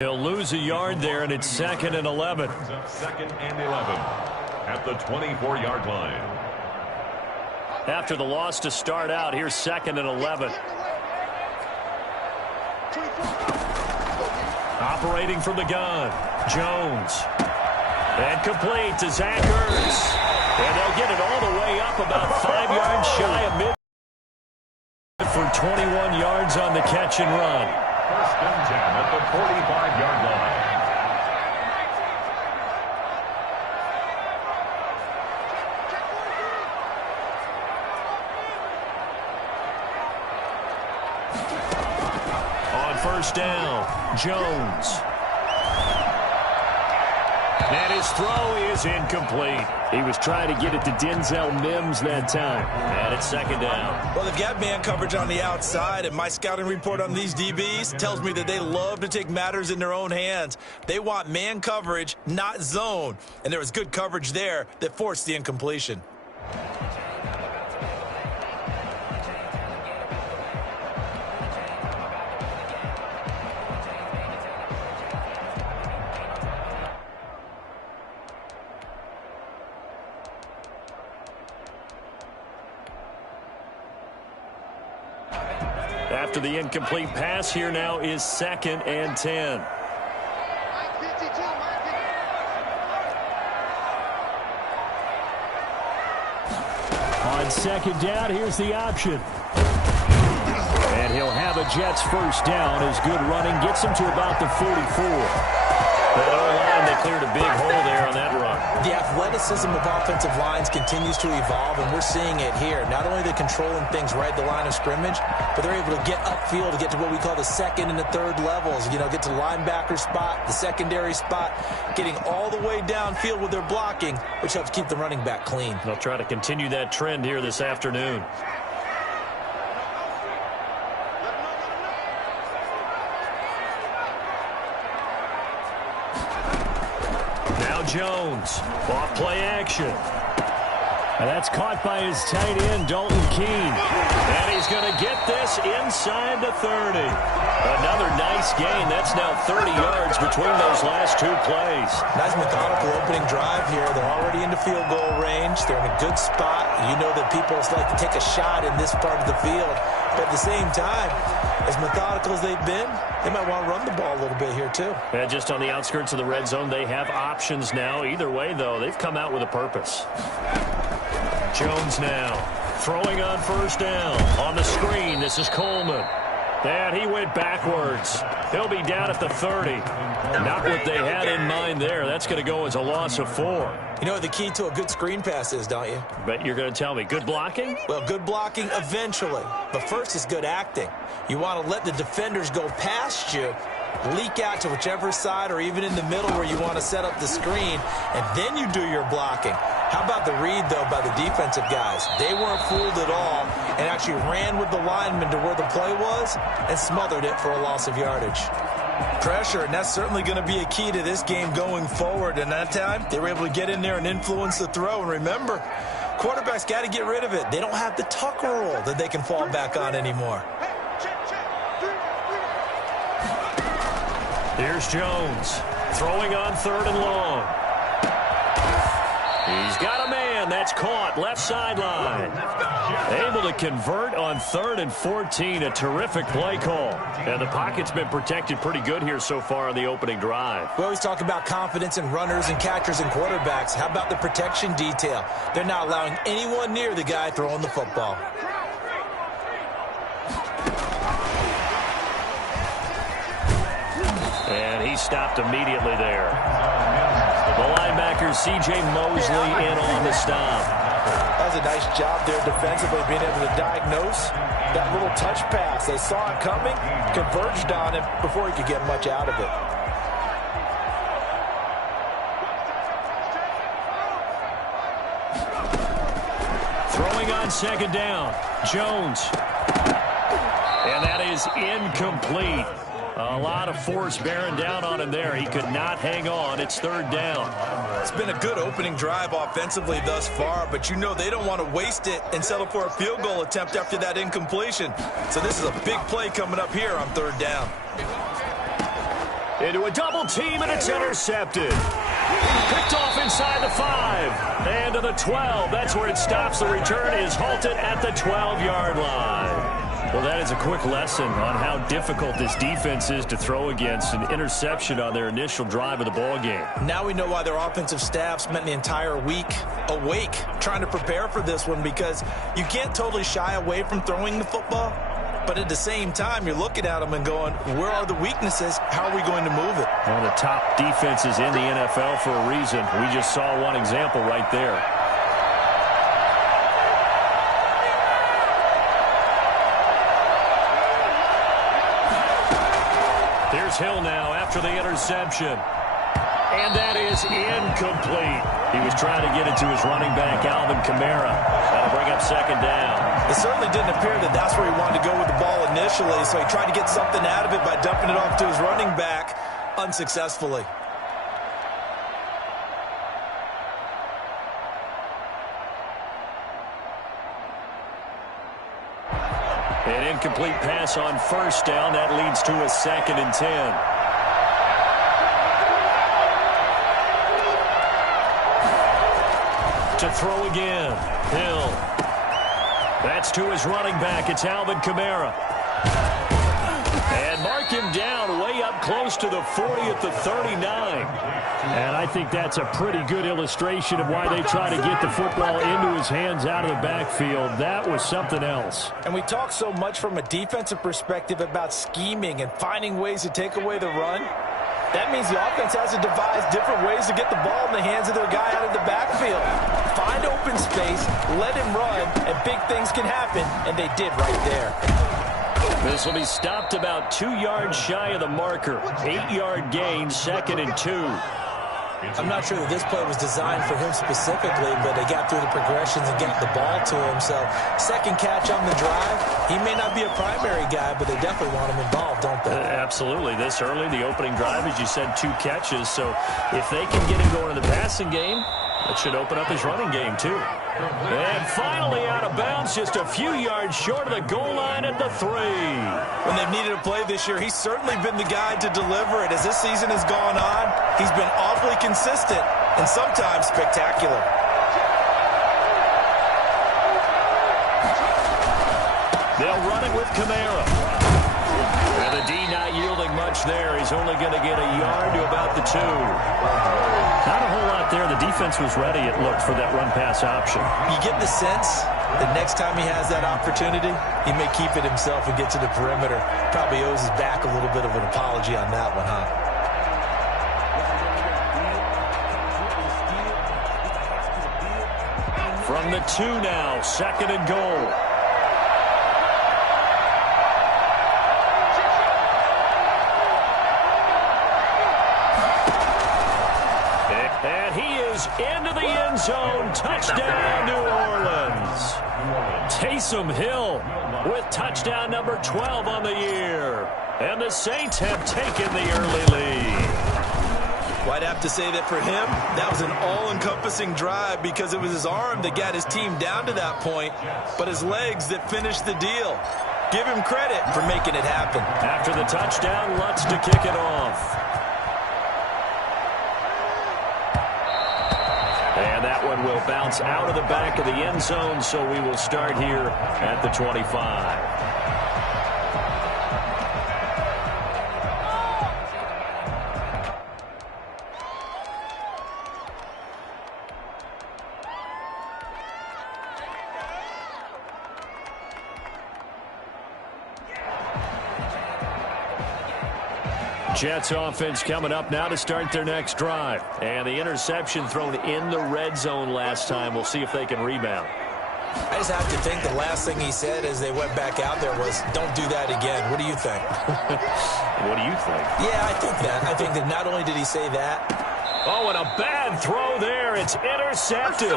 He'll lose a yard there, and it's 2nd and 11. Second and 11 at the 24-yard line. After the loss to start out, here's 2nd and 11. Operating from the gun, Jones. And complete to Zach Ertz. And they'll get it all the way up about 5 yards shy of mid for 21 yards on the catch and run. First and 10 at the 45-yard line. On first down, Jones. And his throw is incomplete. He was trying to get it to Denzel Mims that time. And it's 2nd down. Well, they've got man coverage on the outside, and my scouting report on these DBs tells me that they love to take matters in their own hands. They want man coverage, not zone. And there was good coverage there that forced the incompletion. After the incomplete pass, here now is 2nd and 10. On 2nd down, here's the option. And he'll have a Jets first down as good running gets him to about the 44. That O-line, they cleared a big hole there on that run. The athleticism of offensive lines continues to evolve, and we're seeing it here. Not only are they controlling things right at the line of scrimmage, but they're able to get upfield to get to what we call the 2nd and the 3rd levels. You know, get to the linebacker spot, the secondary spot, getting all the way downfield with their blocking, which helps keep the running back clean. They'll try to continue that trend here this afternoon. Jones, off play action. And that's caught by his tight end, Dalton Keene. And he's going to get this inside the 30. Another nice gain. That's now 30 yards between those last 2 plays. Nice methodical opening drive here. They're already into field goal range. They're in a good spot. You know that people like to take a shot in this part of the field. But at the same time, as methodical as they've been, they might want to run the ball a little bit here too. And just on the outskirts of the red zone, they have options now. Either way, though, they've come out with a purpose. Jones now throwing on first down. On the screen, this is Coleman. And he went backwards. He'll be down at the 30. Not what they had in mind there. That's going to go as a loss of 4. You know what the key to a good screen pass is, don't you? Bet you're going to tell me. Good blocking? Well, good blocking eventually. But first is good acting. You want to let the defenders go past you, leak out to whichever side or even in the middle where you want to set up the screen, and then you do your blocking. How about the read, though, by the defensive guys? They weren't fooled at all and actually ran with the lineman to where the play was and smothered it for a loss of yardage. Pressure, and that's certainly going to be a key to this game going forward. And that time, they were able to get in there and influence the throw. And remember, quarterbacks got to get rid of it. They don't have the Tucker rule that they can fall back on anymore. Here's Jones throwing on 3rd and long. He's got a man. That's caught. Left sideline. Able to convert on 3rd and 14. A terrific play call. And the pocket's been protected pretty good here so far on the opening drive. We always talk about confidence in runners and catchers and quarterbacks. How about the protection detail? They're not allowing anyone near the guy throwing the football. And he stopped immediately there. The linebacker, C.J. Mosley, in on the stop. That was a nice job there defensively, being able to diagnose that little touch pass. They saw it coming, converged on him before he could get much out of it. Throwing on 2nd down, Jones. And that is incomplete. A lot of force bearing down on him there. He could not hang on. It's 3rd down. It's been a good opening drive offensively thus far, but you know they don't want to waste it and settle for a field goal attempt after that incompletion. So this is a big play coming up here on 3rd down. Into a double team, and it's intercepted. Picked off inside the 5. And to the 12. That's where it stops. The return is halted at the 12-yard line. Well, that is a quick lesson on how difficult this defense is to throw against. An interception on their initial drive of the ball game. Now we know why their offensive staff spent the entire week awake trying to prepare for this one, because you can't totally shy away from throwing the football. But at the same time, you're looking at them and going, where are the weaknesses? How are we going to move it? One of the top defenses in the NFL for a reason. We just saw one example right there. Here's Hill now after the interception. And that is incomplete. He was trying to get it to his running back, Alvin Kamara. That'll bring up second down. It certainly didn't appear that that's where he wanted to go with the ball initially, so he tried to get something out of it by dumping it off to his running back unsuccessfully. An incomplete pass on first down. That leads to a 2nd and 10. To throw again. Hill. That's to his running back. It's Alvin Kamara. And mark him down way up close to the 40 at the 39. And I think that's a pretty good illustration of why they try to get the football into his hands out of the backfield. That was something else. And we talk so much from a defensive perspective about scheming and finding ways to take away the run. That means the offense has to devise different ways to get the ball in the hands of their guy out of the backfield. Find open space, let him run, and big things can happen, and they did right there. This will be stopped about 2 yards shy of the marker. 8-yard gain, 2nd and 2. I'm not sure that this play was designed for him specifically, but they got through the progressions and get the ball to him. So, second catch on the drive. He may not be a primary guy, but they definitely want him involved, don't they? Absolutely. This early, the opening drive, as you said, 2 catches. So, if they can get him going in the passing game, that should open up his running game, too. And finally out of bounds, just a few yards short of the goal line at the 3. When they've needed a play this year, he's certainly been the guy to deliver it. As this season has gone on, he's been awfully consistent and sometimes spectacular. They'll run it with Kamara. And the D not yielding much there. He's only going to get a yard to about the 2. Not a whole lot there. The defense was ready, it looked, for that run-pass option. You get the sense that next time he has that opportunity, he may keep it himself and get to the perimeter. Probably owes his back a little bit of an apology on that one, huh? From the 2 now, 2nd and goal. And he is into the end zone. Touchdown, New Orleans. Taysom Hill with touchdown number 12 on the year. And the Saints have taken the early lead. Well, I'd have to say that for him, that was an all-encompassing drive because it was his arm that got his team down to that point, but his legs that finished the deal. Give him credit for making it happen. After the touchdown, Lutz to kick it off. And that one will bounce out of the back of the end zone, so we will start here at the 25. Jets offense coming up now to start their next drive. And the interception thrown in the red zone last time. We'll see if they can rebound. I just have to think the last thing he said as they went back out there was, don't do that again. What do you think? What do you think? Yeah, I think that. I think that not only did he say that. Oh, and a bad throw there. It's intercepted.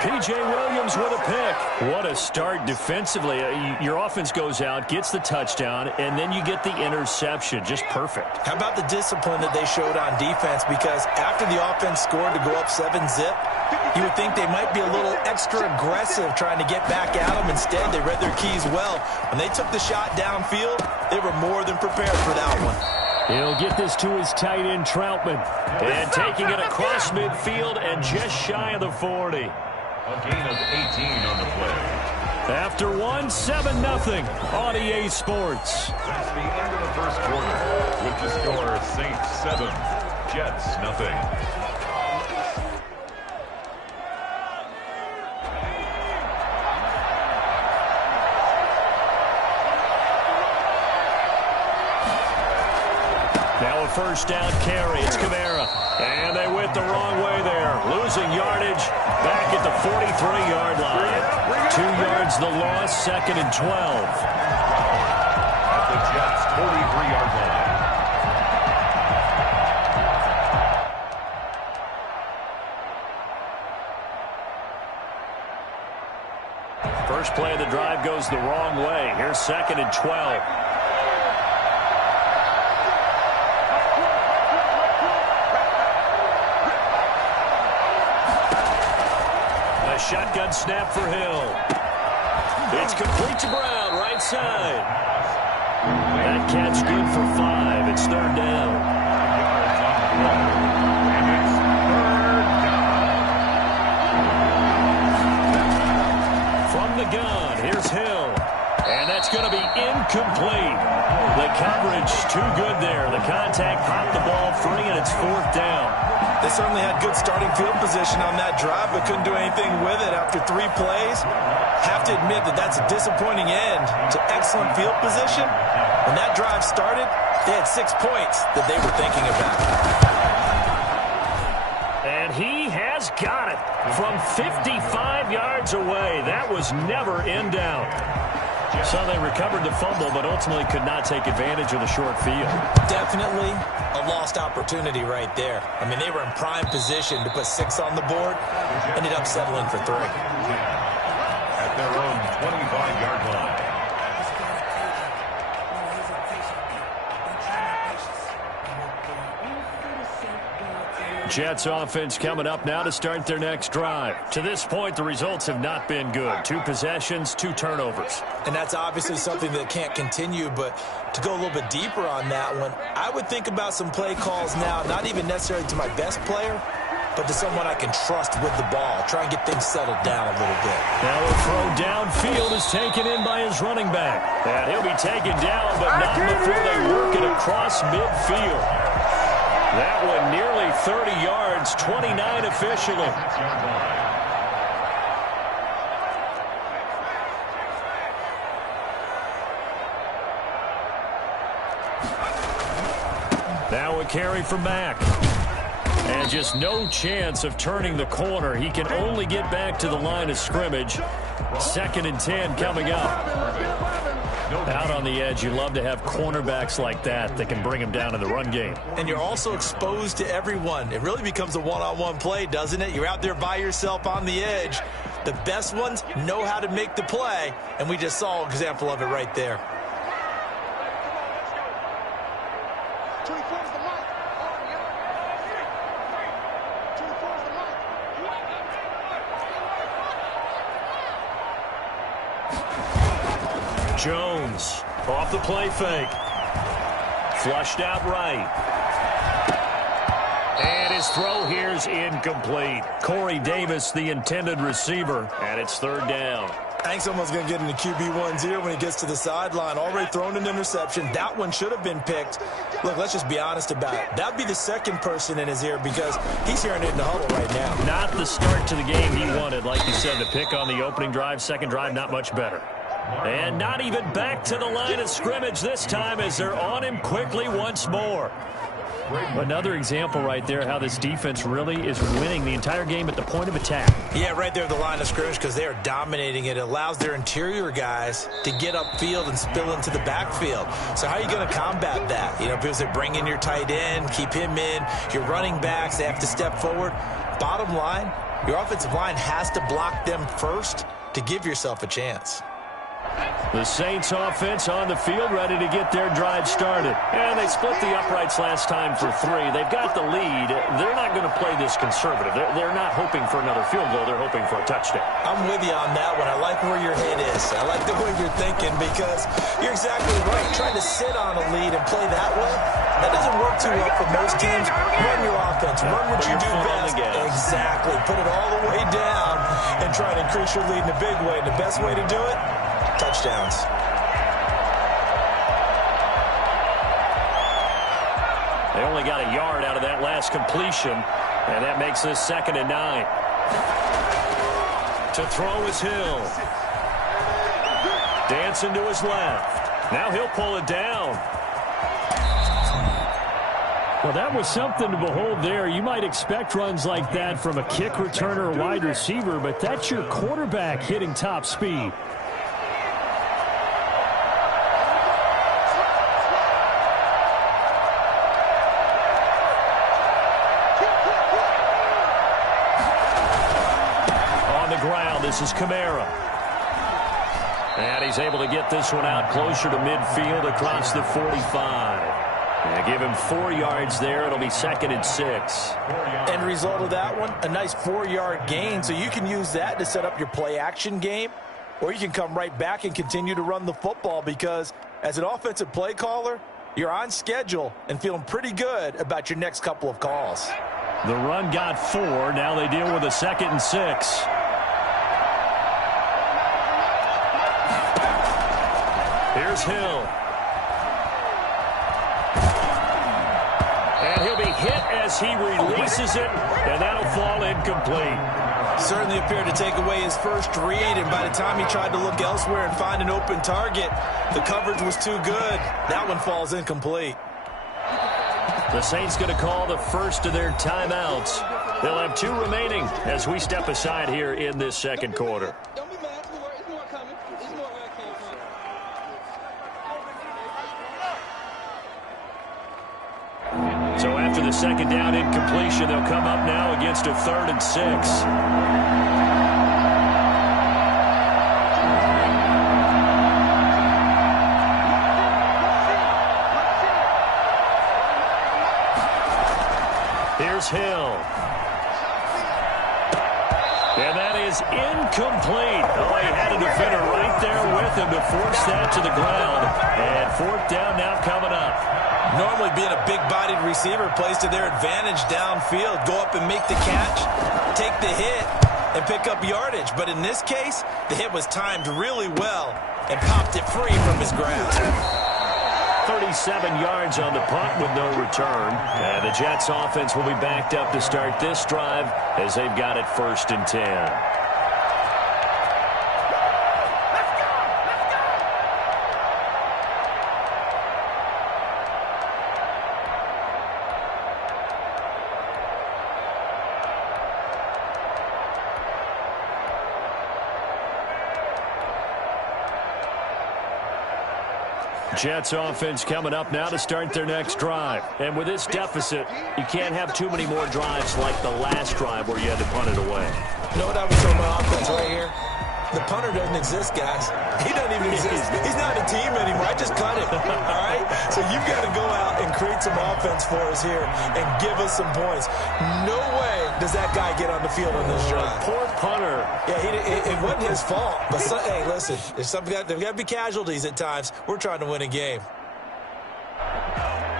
P.J. Williams with a pick. What a start defensively. Your offense goes out, gets the touchdown, and then you get the interception. Just perfect. How about the discipline that they showed on defense? Because after the offense scored to go up 7-zip, you would think they might be a little extra aggressive trying to get back at them. Instead, they read their keys well. When they took the shot downfield, they were more than prepared for that one. He'll get this to his tight end, Troutman. And taking it across midfield and just shy of the 40. A gain of 18 on the play. After 7-0 on EA Sports. That's the end of the first quarter. With the score, Saints 7, Jets 0. Now a first down carry. It's Kamara. And they went the wrong way there. Losing yardage back at the 43-yard line. 2 yards the loss, 2nd and 12. At the Jets' 43-yard line. First play of the drive goes the wrong way. Here's 2nd and 12. Shotgun snap for Hill. It's complete to Brown, right side. That catch good for 5. It's 3rd down. And it's 3rd down. From the gun, here's Hill. And that's going to be incomplete. The coverage too good there. The contact popped the ball free, and it's 4th down. They certainly had good starting field position on that drive, but couldn't do anything with it after 3 plays. Have to admit that that's a disappointing end to excellent field position. When that drive started, they had 6 points that they were thinking about. And he has got it from 55 yards away. That was never in doubt. So they recovered the fumble, but ultimately could not take advantage of the short field. Definitely a lost opportunity right there. I mean, they were in prime position to put 6 on the board. Ended up settling for 3. At their own 25-yard line. Jets offense coming up now to start their next drive. To this point, the results have not been good. 2 possessions, 2 turnovers. And that's obviously something that can't continue, but to go a little bit deeper on that one, I would think about some play calls now, not even necessarily to my best player, but to someone I can trust with the ball. Try and get things settled down a little bit. Now a throw downfield is taken in by his running back. And he'll be taken down, but not before they work it across midfield. That one nearly 30 yards, 29 officially. Now a carry from Mack. And just no chance of turning the corner. He can only get back to the line of scrimmage. 2nd and 10 coming up. Out on the edge, you love to have cornerbacks like that can bring him down in the run game. And you're also exposed to everyone. It really becomes a one-on-one play, doesn't it? You're out there by yourself on the edge. The best ones know how to make the play, and we just saw an example of it right there. Jones off the play fake. Flushed out right. And his throw here's incomplete. Corey Davis, the intended receiver, and it's 3rd down. I think someone's going to get into QB1's ear when he gets to the sideline. Already thrown an interception. That one should have been picked. Look, let's just be honest about it. That would be the second person in his ear because he's hearing it in the huddle right now. Not the start to the game he wanted. Like you said, the pick on the opening drive, second drive, not much better. And not even back to the line of scrimmage this time as they're on him quickly once more. Another example right there how this defense really is winning the entire game at the point of attack. Yeah, right there at the line of scrimmage because they are dominating it. It allows their interior guys to get upfield and spill into the backfield. So how are you going to combat that? You know, because they bring in your tight end, keep him in. Your running backs, they have to step forward. Bottom line, your offensive line has to block them first to give yourself a chance. The Saints offense on the field ready to get their drive started. And they split the uprights last time for 3. They've got the lead. They're not going to play this conservative. They're not hoping for another field goal. They're hoping for a touchdown. I'm with you on that one. I like where your head is. I like the way you're thinking because you're exactly right. Trying to sit on a lead and play that way, That doesn't work too well for most teams. Run your offense. Run what you do best. Exactly. Put it all the way down and try to increase your lead in a big way. And the best way to do it, touchdowns. They only got a yard out of that last completion, and that makes this 2nd and 9. To throw is Hill. Dancing to his left. Now he'll pull it down. Well, that was something to behold there. You might expect runs like that from a kick returner or wide receiver, but that's your quarterback hitting top speed. On the ground, this is Kamara. And he's able to get this one out closer to midfield across the 45. And give him 4 yards there. It'll be 2nd and 6. End result of that one, a nice 4-yard gain. So you can use that to set up your play-action game, or you can come right back and continue to run the football because as an offensive play caller, you're on schedule and feeling pretty good about your next couple of calls. The run got 4. Now they deal with a 2nd and 6. Here's Hill. And he'll be hit as he releases it, and that'll fall incomplete. Certainly appeared to take away his first read, and by the time he tried to look elsewhere and find an open target, the coverage was too good. That one falls incomplete. The Saints going to call the first of their timeouts. They'll have 2 remaining as we step aside here in this 2nd quarter. So after the 2nd down incompletion, they'll come up now against a 3rd and 6. Here's Hill. And that is incomplete. Oh, he had a defender right there with him to force that to the ground. And 4th down now coming up. Normally being a big-bodied receiver plays to their advantage downfield. Go up and make the catch, take the hit, and pick up yardage. But in this case, the hit was timed really well and popped it free from his grasp. 37 yards on the punt with no return. And the Jets offense will be backed up to start this drive as they've got it 1st and 10. Jets offense coming up now to start their next drive. And with this deficit, you can't have too many more drives like the last drive where you had to punt it away. You know what I was talking about offense right here? The punter doesn't exist, guys. He doesn't even exist. He's not a team anymore. I just cut him. All right? So you've got to go out and create some offense for us here and give us some points. No way does that guy get on the field on this drive. Poor punter. Yeah, it wasn't his fault. But, hey, listen, there's got to be casualties at times. We're trying to win a game.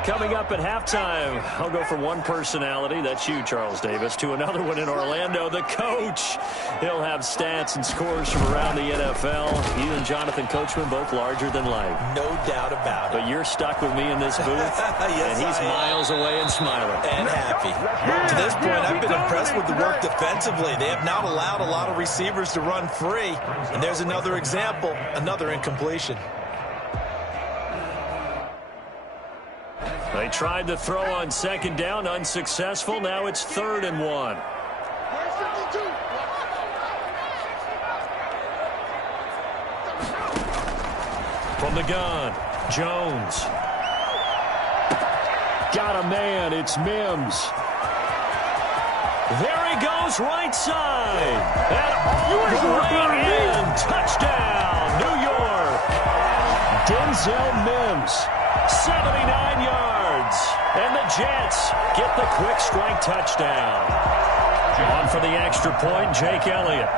Coming up at halftime, I'll go from one personality, that's you, Charles Davis, to another one in Orlando, the coach. He'll have stats and scores from around the NFL. You and Jonathan Coachman, both larger than life. No doubt about it. But you're stuck with me in this booth, yes, and he's miles away and smiling. And happy. To this point, I've been impressed with the work defensively. They have not allowed a lot of receivers to run free. And there's another example, another incompletion. They tried to throw on 2nd down, unsuccessful. Now it's 3rd and 1. From the gun, Jones. Got a man, it's Mims. There he goes, right side. And all the way in. Touchdown, New York. Denzel Mims, 79 yards. And the Jets get the quick strike touchdown. On for the extra point, Jake Elliott.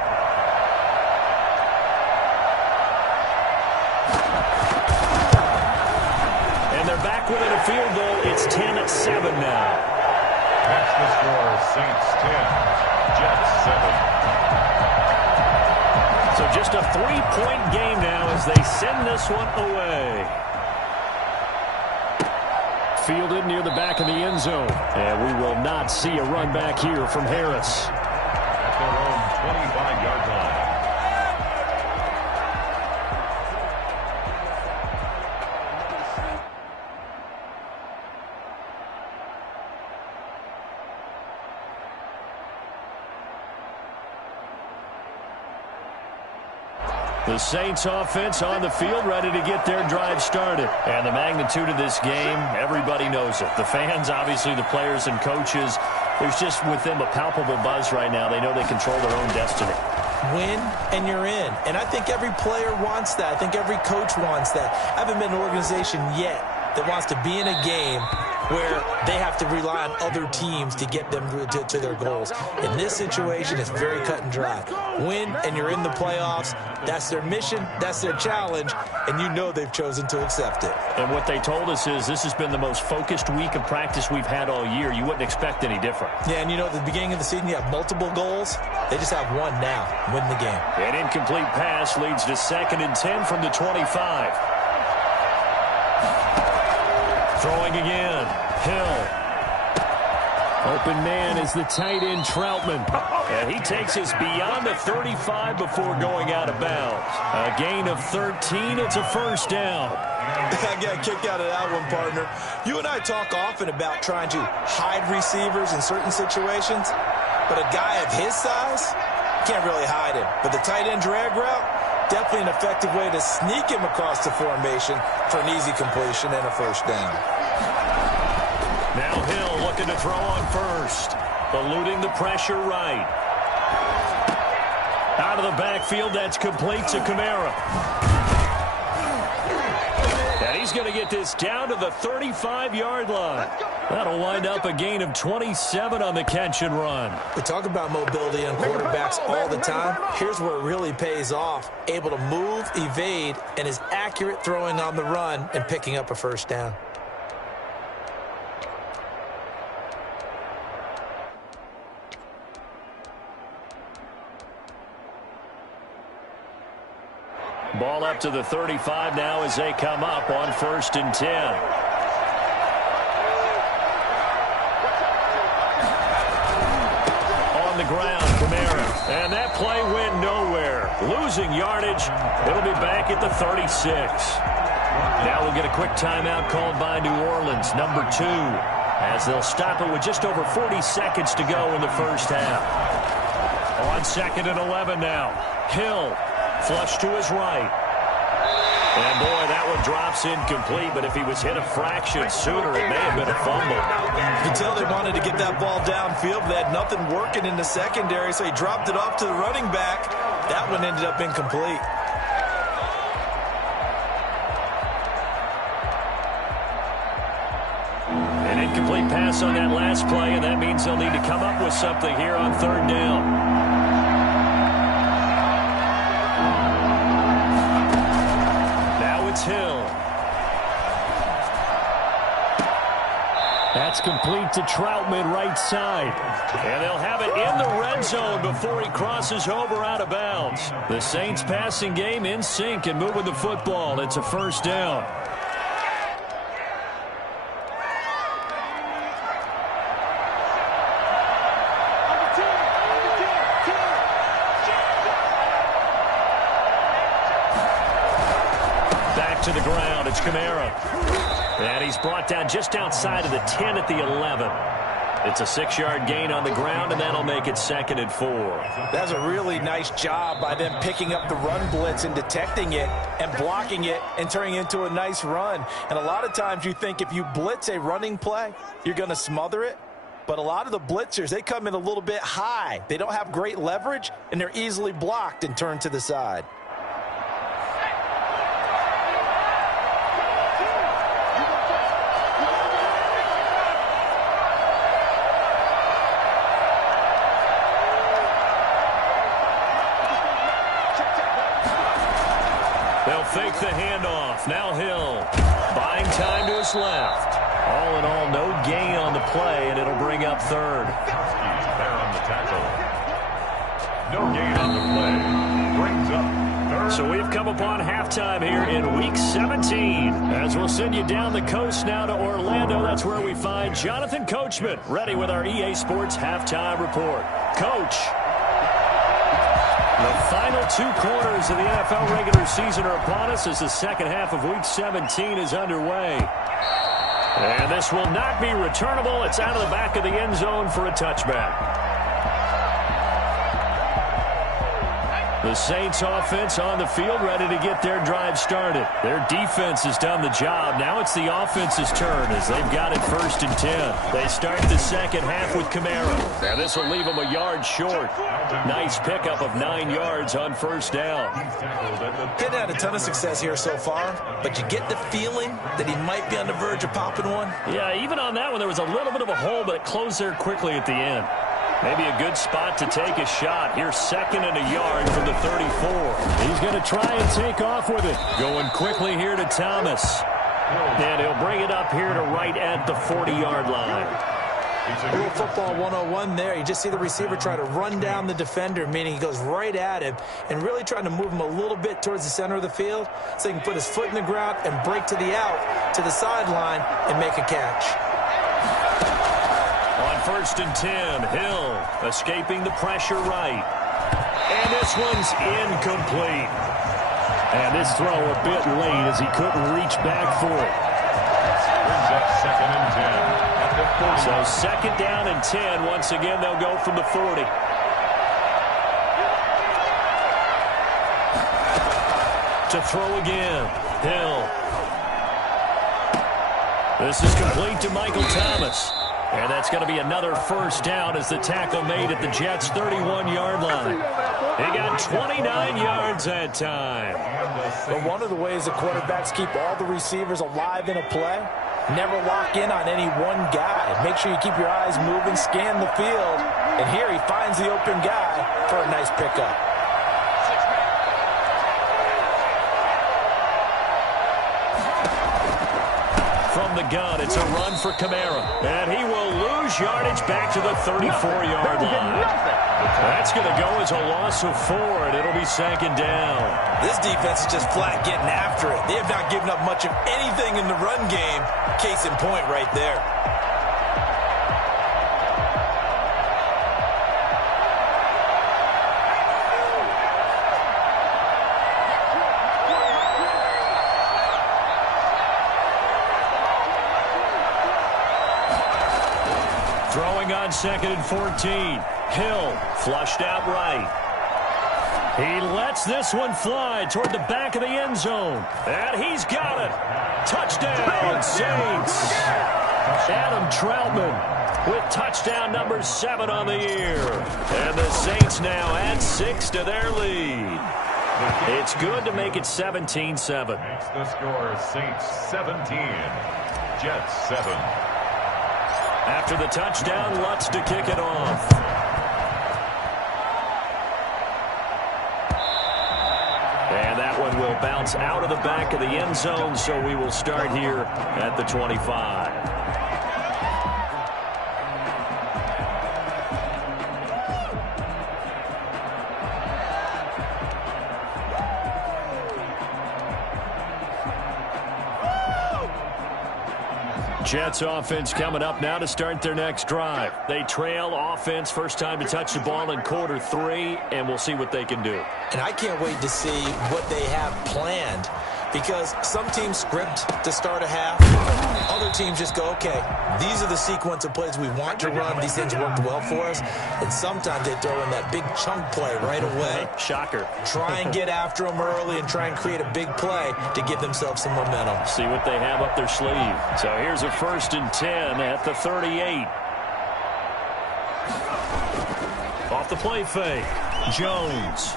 And they're back back within a field goal. It's 10-7 now. That's the score. Saints 10, Jets 7. So just a 3-point game now as they send this one away. Fielded near the back of the end zone. And we will not see a run back here from Harris. At their own 25-yard line. The Saints offense on the field, ready to get their drive started. And the magnitude of this game, everybody knows it. The fans, obviously the players and coaches, there's just with them a palpable buzz right now. They know they control their own destiny. Win and you're in. And I think every player wants that. I think every coach wants that. I haven't been in an organization yet that wants to be in a game where they have to rely on other teams to get them to their goals. In this situation, it's very cut and dry. Win, and you're in the playoffs. That's their mission. That's their challenge. And you know they've chosen to accept it. And what they told us is this has been the most focused week of practice we've had all year. You wouldn't expect any different. Yeah, and you know, at the beginning of the season, you have multiple goals. They just have one now. Win the game. An incomplete pass leads to 2nd and 10 from the 25. Throwing again. Hill. Open man is the tight end, Troutman. And he takes us beyond the 35 before going out of bounds. A gain of 13. It's a first down. I got kicked out of that one, partner. You and I talk often about trying to hide receivers in certain situations. But a guy of his size, can't really hide him. But the tight end drag route, definitely an effective way to sneak him across the formation for an easy completion and a first down. Now Hill looking to throw on first. Eluding the pressure right. Out of the backfield, that's complete to Kamara. And he's going to get this down to the 35-yard line. That'll wind up a gain of 27 on the catch and run. We talk about mobility on quarterbacks all the time. Here's where it really pays off. Able to move, evade, and is accurate throwing on the run and picking up a first down. Ball up to the 35 now as they come up on 1st and 10. On the ground, Kamara. And that play went nowhere. Losing yardage. It'll be back at the 36. Now we'll get a quick timeout called by New Orleans, number 2, as they'll stop it with just over 40 seconds to go in the first half. On 2nd and 11 now. Hill. Flush to his right. And, boy, that one drops incomplete, but if he was hit a fraction sooner, it may have been a fumble. You can tell they wanted to get that ball downfield. They had nothing working in the secondary, so he dropped it off to the running back. That one ended up incomplete. An incomplete pass on that last play, and that means they'll need to come up with something here on 3rd down. Hill. That's complete to Troutman, right side. And they'll have it in the red zone before he crosses over out of bounds. The Saints passing game in sync and moving the football. It's a first down. To the ground, it's Kamara. And he's brought down just outside of the 10 at the 11. It's a 6-yard gain on the ground, and that'll make it 2nd and 4. That's a really nice job by them picking up the run blitz and detecting it and blocking it and turning it into a nice run. And a lot of times you think if you blitz a running play, you're going to smother it. But a lot of the blitzers, they come in a little bit high. They don't have great leverage, and they're easily blocked and turned to the side. They'll fake the handoff. Now Hill. Buying time to his left. All in all, no gain on the play, and it'll bring up third. There on the tackle. No gain on the play. Brings up third. So we've come upon halftime here in Week 17. As we'll send you down the coast now to Orlando, that's where we find Jonathan Coachman, ready with our EA Sports halftime report. Coach. The final 2 quarters of the NFL regular season are upon us as the second half of Week 17 is underway. And this will not be returnable. It's out of the back of the end zone for a touchback. The Saints offense on the field ready to get their drive started. Their defense has done the job. Now it's the offense's turn as they've got it 1st and 10. They start the second half with Kamara. And this will leave them a yard short. Nice pickup of 9 yards on 1st down. Didn't have a ton of success here so far, but you get the feeling that he might be on the verge of popping one. Yeah, even on that one, there was a little bit of a hole, but it closed there quickly at the end. Maybe a good spot to take a shot. Here's 2nd and a yard from the 34. He's going to try and take off with it. Going quickly here to Thomas. And he'll bring it up here to right at the 40-yard line. A little football 101 there. You just see the receiver try to run down the defender, meaning he goes right at him and really trying to move him a little bit towards the center of the field so he can put his foot in the ground and break to the out, to the sideline, and make a catch. On 1st and 10, Hill escaping the pressure right. And this one's incomplete. And this throw a bit late as he couldn't reach back for it. Brings up 2nd and 10. So 2nd down and 10. Once again, they'll go from the 40. To throw again. Hill. This is complete to Michael Thomas. And that's going to be another 1st down as the tackle made at the Jets' 31-yard line. He got 29 yards that time. But one of the ways the quarterbacks keep all the receivers alive in a play, never lock in on any one guy. Make sure you keep your eyes moving, scan the field. And here he finds the open guy for a nice pickup. From the gun, it's a run for Kamara. And he will lose yardage back to the 34-yard line. That's going to go as a loss of 4, and it'll be 2nd down. This defense is just flat getting after it. They have not given up much of anything in the run game. Case in point right there. Throwing on 2nd and 14. Hill flushed out right. He lets this one fly toward the back of the end zone. And he's got it. Touchdown, Saints. Adam Troutman with touchdown number 7 on the year. And the Saints now add 6 to their lead. It's good to make it 17-7. Makes the score Saints 17, Jets 7. After the touchdown, Lutz to kick it off. And that one will bounce out of the back of the end zone, so we will start here at the 25. Jets offense coming up now to start their next drive. They trail offense, first time to touch the ball in quarter 3, and we'll see what they can do. And I can't wait to see what they have planned, because some teams script to start a half. Other teams just go, okay, these are the sequence of plays we want to run. These things worked well for us. And sometimes they throw in that big chunk play right away. Shocker. Try and get after them early and try and create a big play to give themselves some momentum. See what they have up their sleeve. So here's a 1st and 10 at the 38. Off the play fake. Jones.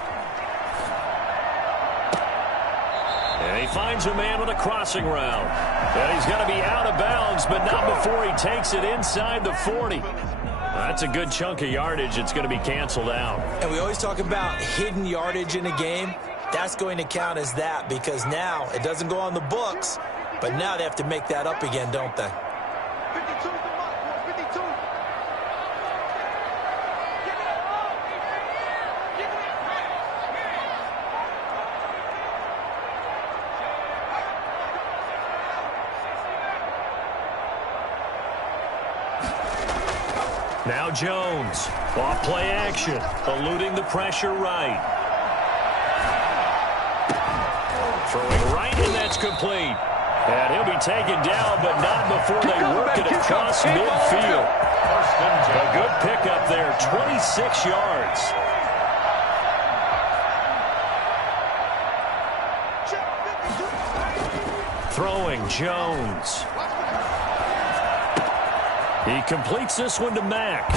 And he finds a man with a crossing route. And he's going to be out of bounds, but not before he takes it inside the 40. That's a good chunk of yardage. It's going to be canceled out. And we always talk about hidden yardage in a game. That's going to count as that, because now it doesn't go on the books, But now they have to make that up again, don't they? 52 52. Now Jones, off play action, eluding the pressure right. Throwing right, and that's complete. And he'll be taken down, but not before they work it across midfield. A good pickup there, 26 yards. Throwing Jones. He completes this one to Mack.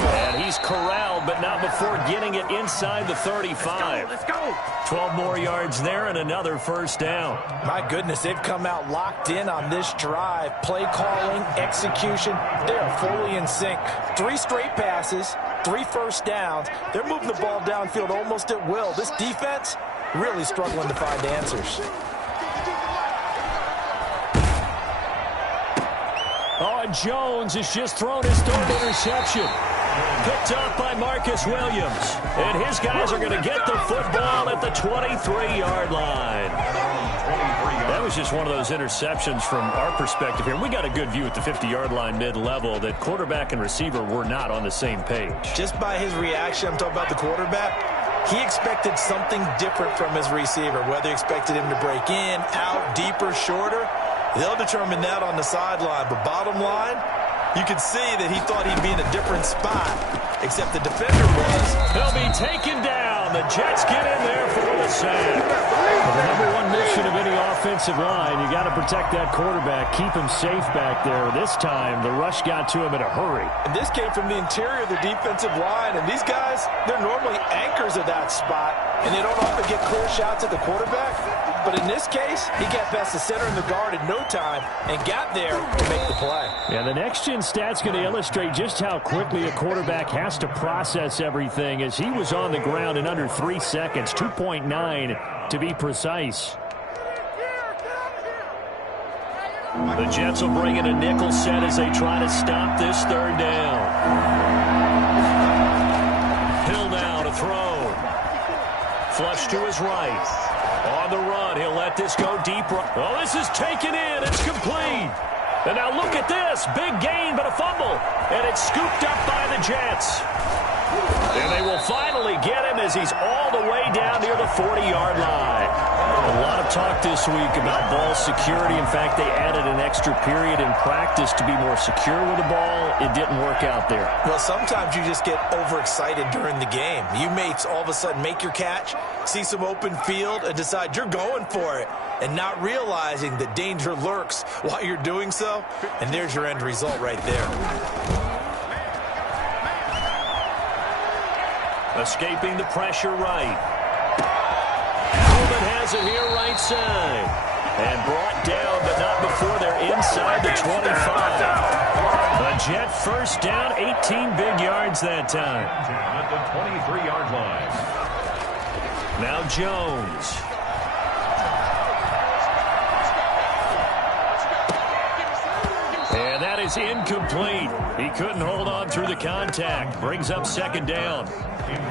And he's corralled, but not before getting it inside the 35. Let's go. 12 more yards there and another first down. My goodness, they've come out locked in on this drive. Play calling, execution, they're fully in sync. 3 straight passes, 3 first downs. They're moving the ball downfield almost at will. This defense really struggling to find answers. Oh, and Jones has just thrown his 3rd interception. Picked up by Marcus Williams. And his guys are going to get the football at the 23-yard line. That was just one of those interceptions from our perspective here. We got a good view at the 50-yard line mid-level that quarterback and receiver were not on the same page. Just by his reaction, I'm talking about the quarterback, he expected something different from his receiver, whether he expected him to break in, out, deeper, shorter. They'll determine that on the sideline. But bottom line, you can see that he thought he'd be in a different spot, except the defender was. He'll be taken down. The Jets get in there for the sack. Well, the #1 mission of any offensive line, you got to protect that quarterback, keep him safe back there. This time, the rush got to him in a hurry. And this came from the interior of the defensive line. And these guys, they're normally anchors of that spot, and they don't often get clear shots at the quarterback. But in this case, he got past the center and the guard in no time and got there to make the play. Yeah, the next-gen stat's going to illustrate just how quickly a quarterback has to process everything, as he was on the ground in under 3 seconds, 2.9 to be precise. The Jets will bring in a nickel set as they try to stop this 3rd down. Hill now to throw. Flush to his right. On the run, he'll let this go deep. Oh, this is taken in. It's complete. And now look at this. Big gain, but a fumble. And it's scooped up by the Jets. And they will finally get him as he's all the way down near the 40-yard line. A lot of talk this week about ball security. In fact, they added an extra period in practice to be more secure with the ball. It didn't work out there. Well, sometimes you just get overexcited during the game. You may all of a sudden make your catch, see some open field, and decide you're going for it, and not realizing that danger lurks while you're doing so. And there's your end result right there. Escaping the pressure right. Coleman has it here right side. And brought down, but not before they're inside the 25. The Jet first down, 18 big yards that time. At the 23-yard line. Now Jones. And that is incomplete. He couldn't hold on through the contact. Brings up 2nd down.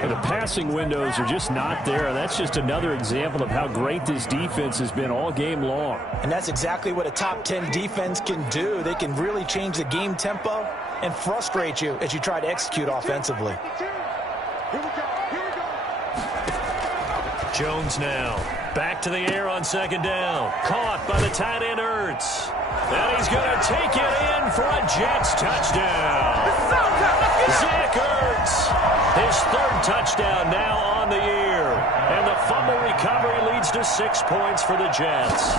And the passing windows are just not there. That's just another example of how great this defense has been all game long. And that's exactly what a top 10 defense can do. They can really change the game tempo and frustrate you as you try to execute offensively. Jones now. Back to the air on 2nd down. Caught by the tight end Ertz. And he's going to take it in for a Jets touchdown. Zach Ertz. His 3rd touchdown now on the year. And the fumble recovery leads to 6 points for the Jets.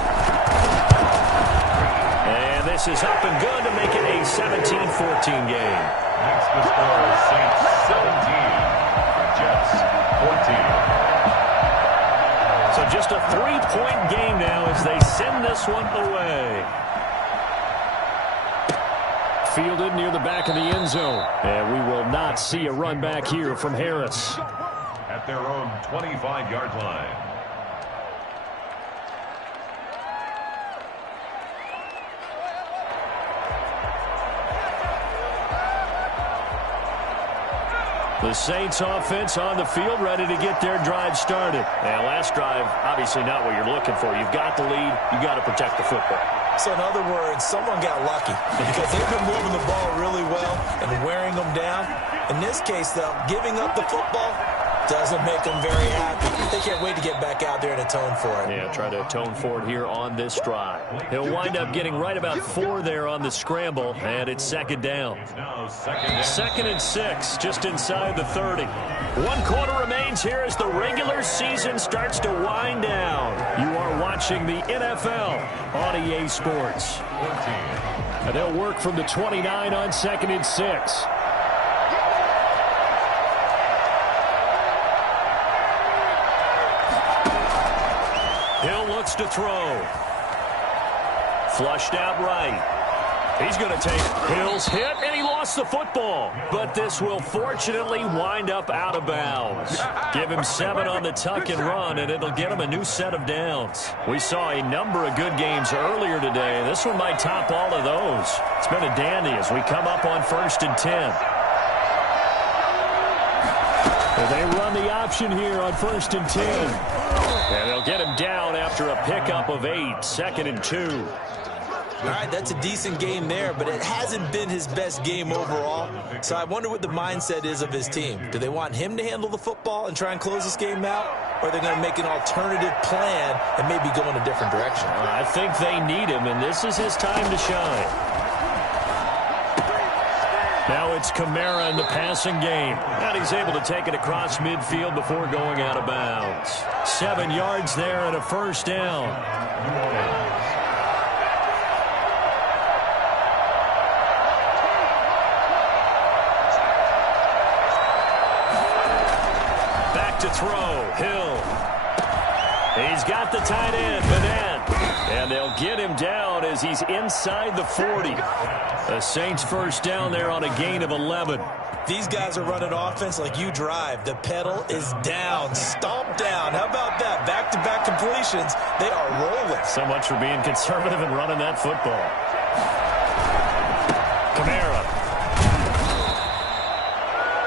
And this is up and good to make it a 17-14 game. Next the score is Saints 17. Jets 14. So just a 3-point game now as they send this one away. Fielded near the back of the end zone. And we will not see a run back here from Harris. At their own 25-yard line. The Saints offense on the field, ready to get their drive started. And last drive, obviously not what you're looking for. You've got the lead. You've got to protect the football. So in other words, someone got lucky because they've been moving the ball really well and wearing them down. In this case, though, giving up the football doesn't make them very happy. They can't wait to get back out there and atone for it. Yeah, try to atone for it here on this drive. He'll wind up getting right about 4 there on the scramble, and it's second down. Second and 6, just inside the 30. 1 quarter remains here as the regular season starts to wind down. You are watching the NFL on EA Sports. And they'll work from the 29 on second and 6. Hill looks to throw. Flushed out right. He's going to take Hill's hit, and he lost the football. But this will fortunately wind up out of bounds. Give him 7 on the tuck and run, and it'll get him a new set of downs. We saw a number of good games earlier today. This one might top all of those. It's been a dandy as we come up on 1st and 10. They run the option here on 1st and 10. And they'll get him down after a pickup of 8, 2nd and 2. All right, that's a decent game there, but it hasn't been his best game overall. So I wonder what the mindset is of his team. Do they want him to handle the football and try and close this game out? Or are they going to make an alternative plan and maybe go in a different direction? I think they need him, and this is his time to shine. Now it's Kamara in the passing game. And he's able to take it across midfield before going out of bounds. 7 yards there and a first down. To throw, Hill. He's got the tight end, Madden. And they'll get him down as he's inside the 40. The Saints first down there on a gain of 11. These guys are running offense like you drive. The pedal is down, stomp down. How about that? Back-to-back completions. They are rolling. So much for being conservative and running that football. Kamara.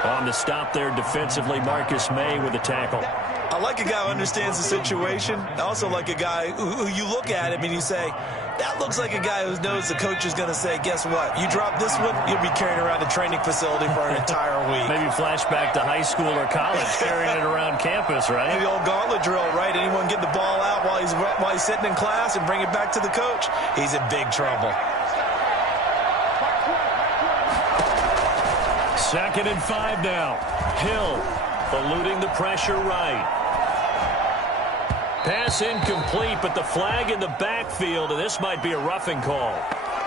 On the stop there defensively, Marcus May with a tackle. I like a guy who understands the situation. I also like a guy who you look at him and you say, that looks like a guy who knows the coach is going to say, guess what? You drop this one, you'll be carrying around the training facility for an entire week. Maybe flashback to high school or college, carrying it around campus, right? The old gauntlet drill, right? Anyone get the ball out while he's sitting in class and bring it back to the coach? He's in big trouble. 2nd and 5 now. Hill eluding the pressure right. Pass incomplete, but the flag in the backfield, and this might be a roughing call.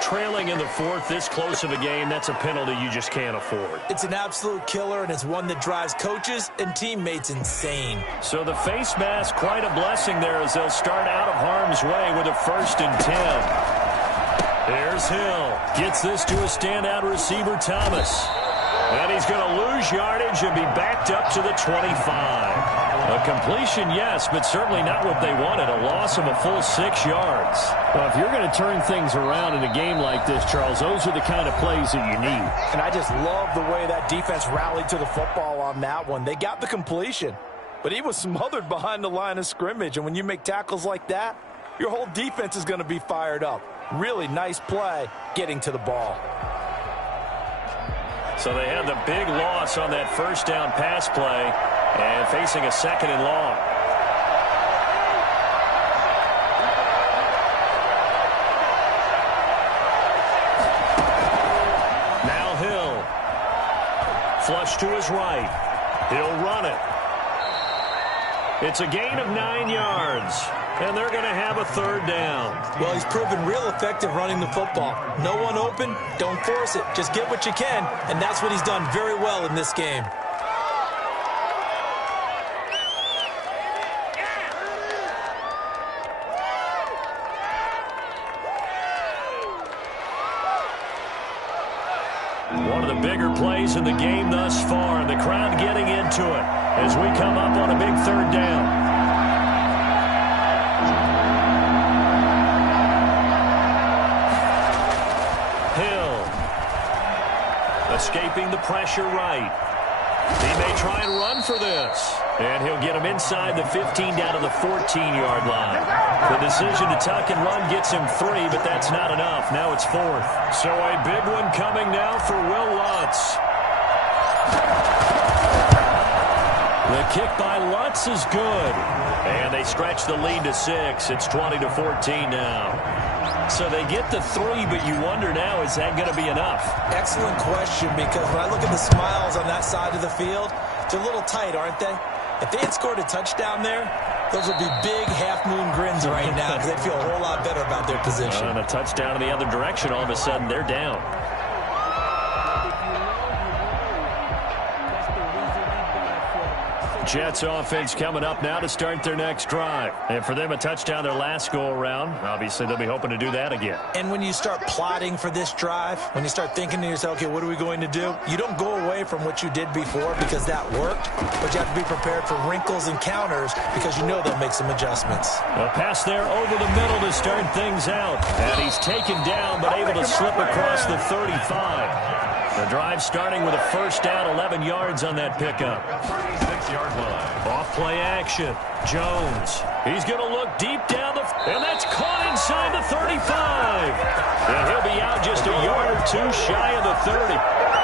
Trailing in the 4th, this close of a game, that's a penalty you just can't afford. It's an absolute killer, and it's one that drives coaches and teammates insane. So the face mask, quite a blessing there as they'll start out of harm's way with a 1st and 10. Here's Hill. Gets this to a standout receiver, Thomas. And he's going to lose yardage and be backed up to the 25. A completion, yes, but certainly not what they wanted. A loss of a full 6 yards. Well, if you're going to turn things around in a game like this, Charles, those are the kind of plays that you need. And I just love the way that defense rallied to the football on that one. They got the completion, but he was smothered behind the line of scrimmage. And when you make tackles like that, your whole defense is going to be fired up. Really nice play getting to the ball. So they had the big loss on that first down pass play and facing a 2nd and long. Now Hill. Flush to his right. He'll run it. It's a gain of 9 yards. And they're going to have a 3rd down. Well, he's proven real effective running the football. No one open, don't force it. Just get what you can, and that's what he's done very well in this game. One of the bigger plays in the game thus far, and the crowd getting into it as we come up on a big 3rd down. Escaping the pressure right. He may try and run for this. And he'll get him inside the 15 down to the 14-yard line. The decision to tuck and run gets him 3, but that's not enough. Now it's 4th. So a big one coming now for Will Lutz. The kick by Lutz is good. And they stretch the lead to 6. It's 20-14 now. So they get the 3, but you wonder now, is that going to be enough? Excellent question, because when I look at the smiles on that side of the field, they're a little tight, aren't they? If they had scored a touchdown there, those would be big half-moon grins right now because they'd feel a whole lot better about their position. And a touchdown in the other direction, all of a sudden they're down. Jets offense coming up now to start their next drive. And for them, a touchdown their last go-around. Obviously, they'll be hoping to do that again. And when you start plotting for this drive, when you start thinking to yourself, okay, what are we going to do? You don't go away from what you did before because that worked, but you have to be prepared for wrinkles and counters because you know they'll make some adjustments. A pass there over the middle to start things out. And he's taken down, but able to slip across the 35. The drive starting with a first down, 11 yards on that pickup. 36-yard line. Off play action. Jones. He's going to look deep down the... And that's caught inside the 35. And he'll be out just a yard or two shy of the 30.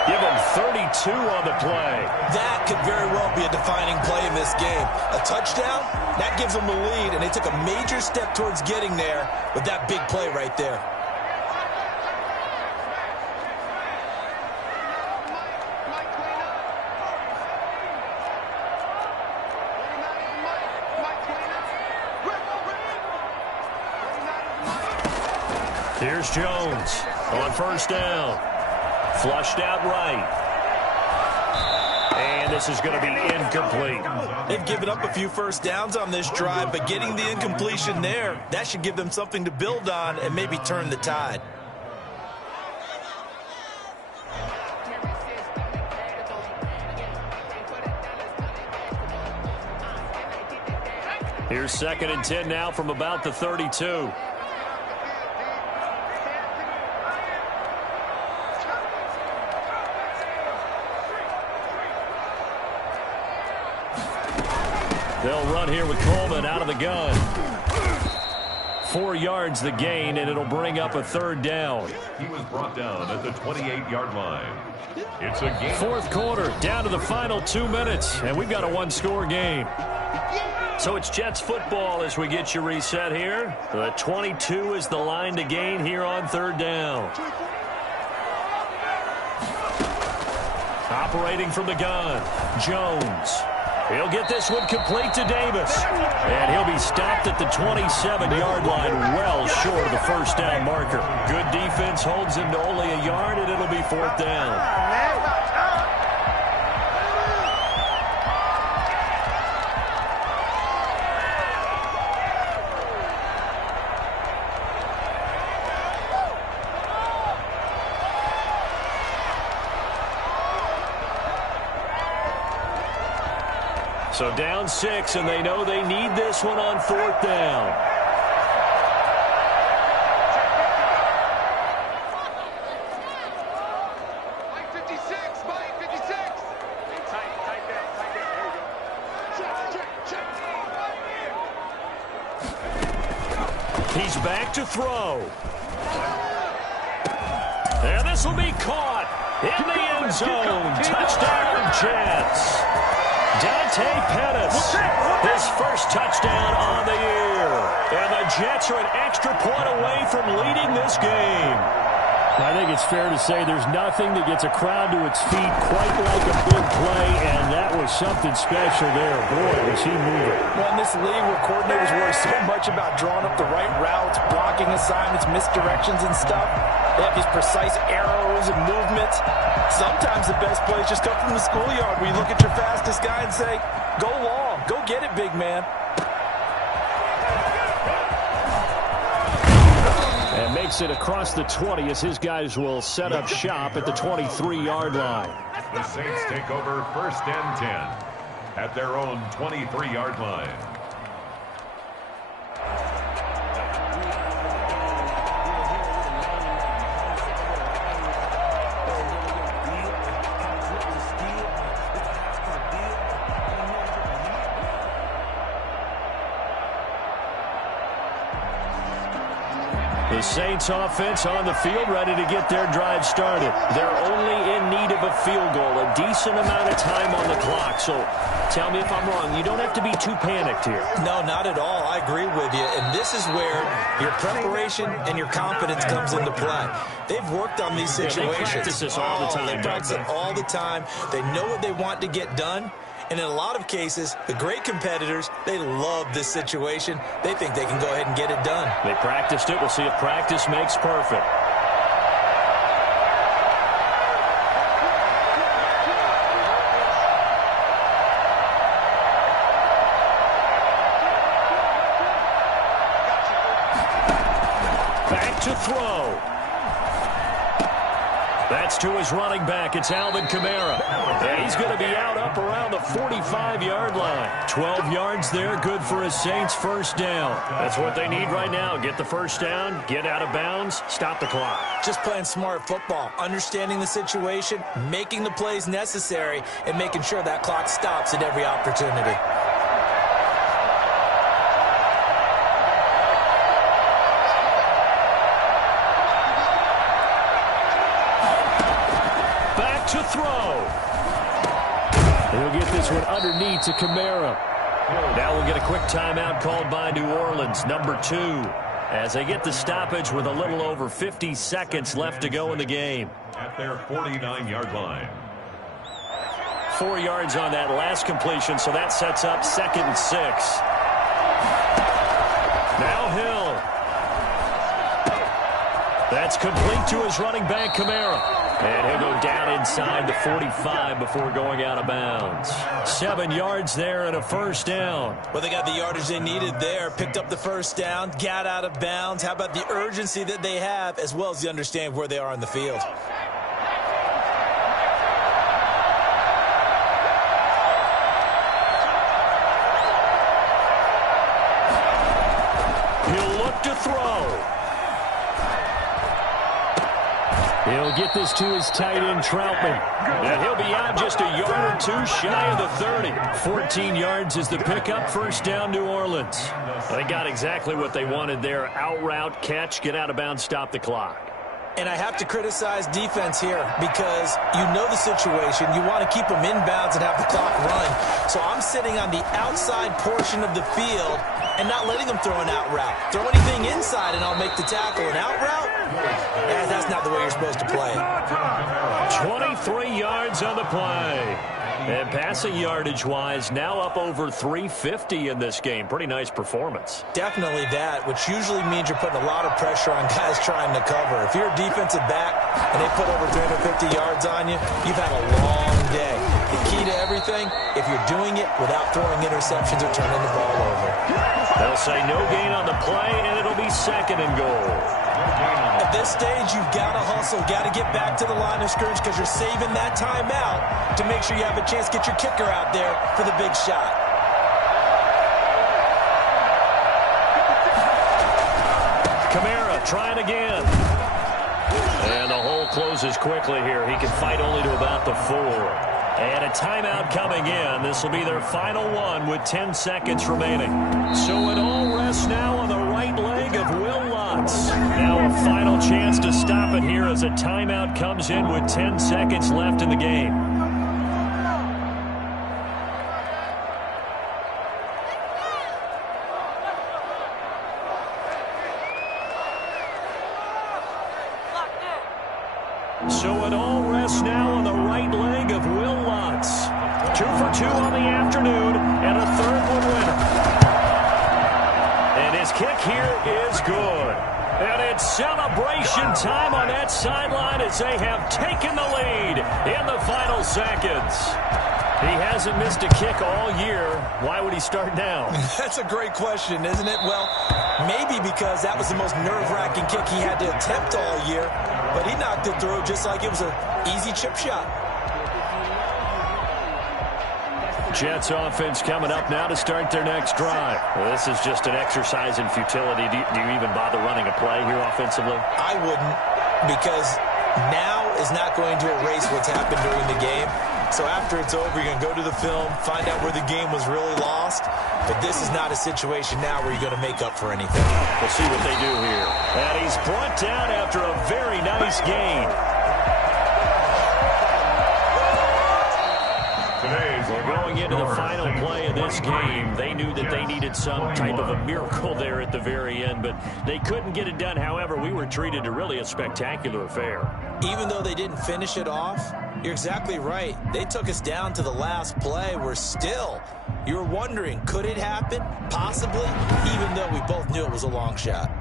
Give him 32 on the play. That could very well be a defining play in this game. A touchdown, that gives them the lead, and they took a major step towards getting there with that big play right there. Here's Jones on first down. Flushed out right. And this is going to be incomplete. They've given up a few first downs on this drive, but getting the incompletion there, that should give them something to build on and maybe turn the tide. Here's 2nd and 10 now from about the 32. They'll run here with Coleman out of the gun. 4 yards the gain, and it'll bring up a 3rd down. He was brought down at the 28-yard line. It's a game. 4th quarter, down to the final 2 minutes, and we've got a one-score game. So it's Jets football as we get you reset here. The 22 is the line to gain here on 3rd down. Operating from the gun, Jones. He'll get this one complete to Davis. And he'll be stopped at the 27-yard line, well short of the first down marker. Good defense holds him to only a yard, and it'll be 4th down. So down 6, and they know they need this one on 4th down. Mike 56, Mike 56. Hey, tight there. There you go. Check. He's back to throw. And this will be caught in the end zone. Touchdown, Jets. Dante Pettis, his first touchdown on the year. And the Jets are an extra point away from leading this game. I think it's fair to say there's nothing that gets a crowd to its feet quite like a big play, and that was something special there. Boy, was he moving. Well, in this league where coordinators worry so much about drawing up the right routes, blocking assignments, misdirections and stuff, they have these precise arrows and movements. Sometimes the best plays just come from the schoolyard where you look at your fastest guy and say, go long, go get it, big man. And makes it across the 20 as his guys will set up shop at the 23-yard line. The Saints take over 1st and 10 at their own 23-yard line. The Saints offense on the field, ready to get their drive started. They're only in need of a field goal, a decent amount of time on the clock. So tell me if I'm wrong. You don't have to be too panicked here. No, not at all. I agree with you. And this is where your preparation and your confidence comes into play. They've worked on these situations. They practice this all the time. They practice it all the time. They know what they want to get done. And in a lot of cases, the great competitors, they love this situation. They think they can go ahead and get it done. They practiced it. We'll see if practice makes perfect. Back to throw. That's to his running back. It's Alvin Kamara. And he's going to be out up around the 45-yard line. 12 yards there, good for his Saints first down. That's what they need right now. Get the first down, get out of bounds, stop the clock. Just playing smart football, understanding the situation, making the plays necessary, and making sure that clock stops at every opportunity. To throw. He'll get this one underneath to Kamara. Now we'll get a quick timeout called by New Orleans, number 2, as they get the stoppage with a little over 50 seconds left to go in the game. At their 49-yard line. 4 yards on that last completion, so that sets up 2nd and 6. Now Hill. That's complete to his running back, Kamara. And he'll go down inside the 45 before going out of bounds. 7 yards there and a first down. Well, they got the yardage they needed there, picked up the first down, got out of bounds. How about the urgency that they have, as well as the understand where they are in the field? He'll look to throw. He'll get this to his tight end, Troutman. And he'll be out just a yard or two shy of the 30. 14 yards is the pickup. First down, New Orleans. They got exactly what they wanted there. Out route, catch, get out of bounds, stop the clock. And I have to criticize defense here because you know the situation. You want to keep them inbounds and have the clock run. So I'm sitting on the outside portion of the field and not letting them throw an out route. Throw anything inside and I'll make the tackle. An out route? Yeah, that's not the way you're supposed to play it. 23 yards on the play. And passing yardage-wise, now up over 350 in this game. Pretty nice performance. Definitely that, which usually means you're putting a lot of pressure on guys trying to cover. If you're a defensive back and they put over 350 yards on you, you've had a long day. The key to everything, if you're doing it without throwing interceptions or turning the ball over. They'll say no gain on the play, and it'll be 2nd and goal. At this stage, you've got to hustle, got to get back to the line of scrimmage because you're saving that timeout to make sure you have a chance to get your kicker out there for the big shot. Kamara trying again. And the hole closes quickly here. He can fight only to about the 4. And a timeout coming in. This will be their final one with 10 seconds remaining. So it all rests now on the right leg of Will Lutz. Now a final chance to stop it here as a timeout comes in with 10 seconds left in the game. So it all rests now on the right leg of Will Lutz. 2 for 2 on the afternoon, and a 3rd one winner. And his kick here is good. And it's celebration time on that sideline as they have taken the lead in the final seconds. He hasn't missed a kick all year. Why would he start now? That's a great question, isn't it? Well, maybe because that was the most nerve-wracking kick he had to attempt all year. But he knocked it through just like it was an easy chip shot. Jets offense coming up now to start their next drive. Well, this is just an exercise in futility. Do you even bother running a play here offensively? I wouldn't, because now is not going to erase what's happened during the game. So after it's over, you're going to go to the film, find out where the game was really lost. But this is not a situation now where you're going to make up for anything. We'll see what they do here. And he's brought down after a very nice gain. Well, going into the final play of this game, they knew that they needed some type of a miracle there at the very end, but they couldn't get it done. However, we were treated to really a spectacular affair. Even though they didn't finish it off, you're exactly right. They took us down to the last play. We're still, you were wondering, could it happen? Possibly, even though we both knew it was a long shot.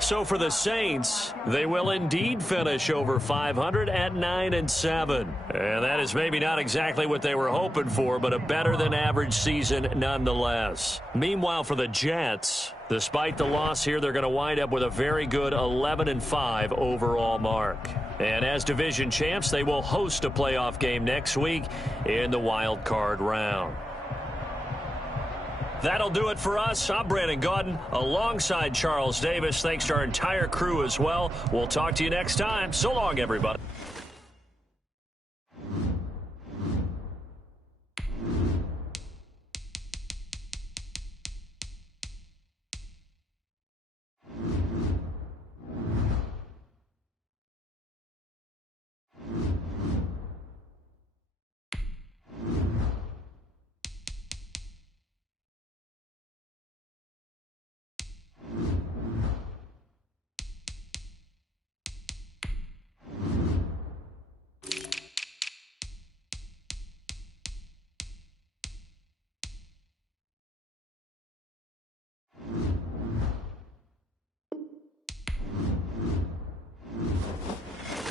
So for the Saints, they will indeed finish over 500 at 9-7. And that is maybe not exactly what they were hoping for, but a better than average season nonetheless. Meanwhile, for the Jets, despite the loss here, they're going to wind up with a very good 11-5 overall mark. And as division champs, they will host a playoff game next week in the wild card round. That'll do it for us. I'm Brandon Gaudin alongside Charles Davis. Thanks to our entire crew as well. We'll talk to you next time. So long, everybody.